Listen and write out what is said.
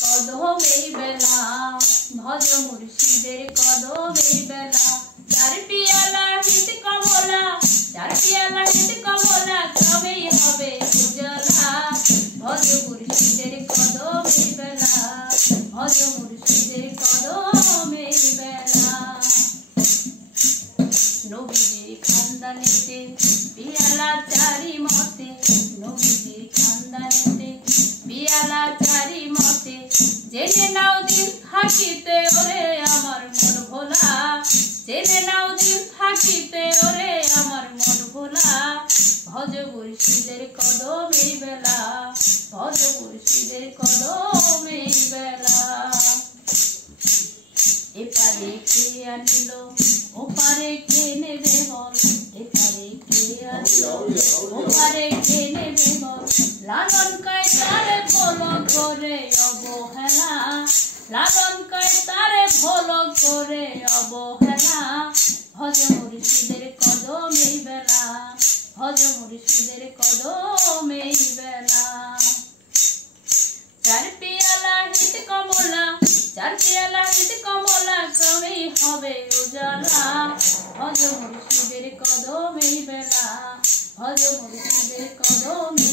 কদমের বেলা, ভজ মুর্শিদের কদমের বেলা। যার পিয়ালা হিত কমলা, যার পিয়ালা হিত কমলা, তবেই হবে উজালা। ভজ মুর্শিদের কদমের বেলা, ভজ মুর্শিদের কদমের বেলা। নবীজির খানদানেতে পিয়ালা চারি মতে, নবীজির খানদানেতে পিয়ালা চারি মতে। জেনে নাও দিন থাকিতে ওরে আমার মন ভোলা, জেনে নাও দিন থাকিতে ওরে আমার মন ভোলা। ভজ মুর্শিদের কদমের বেলা, ভজ মুর্শিদের কদমের বেলা। এপারে কে আনিল ওপারে কে নেবে বল, এপারে কে আনিল ওপারে কে নেবে বল। লালন কয় তারে ভোলো করে অবহেলা, লালন কয় তারে ভোলো করে অবহেলা। ভজ মুর্শিদের কদমের বেলা, ভজ মুর্শিদের কদমের বেলা। চার পিয়ালা হিত কমলা, চার পিয়ালা হিত কমলা, ক্রমেই হবে উজালা। ভজ মুর্শিদের কদমের বেলা, ভজ মুর্শিদের কদমের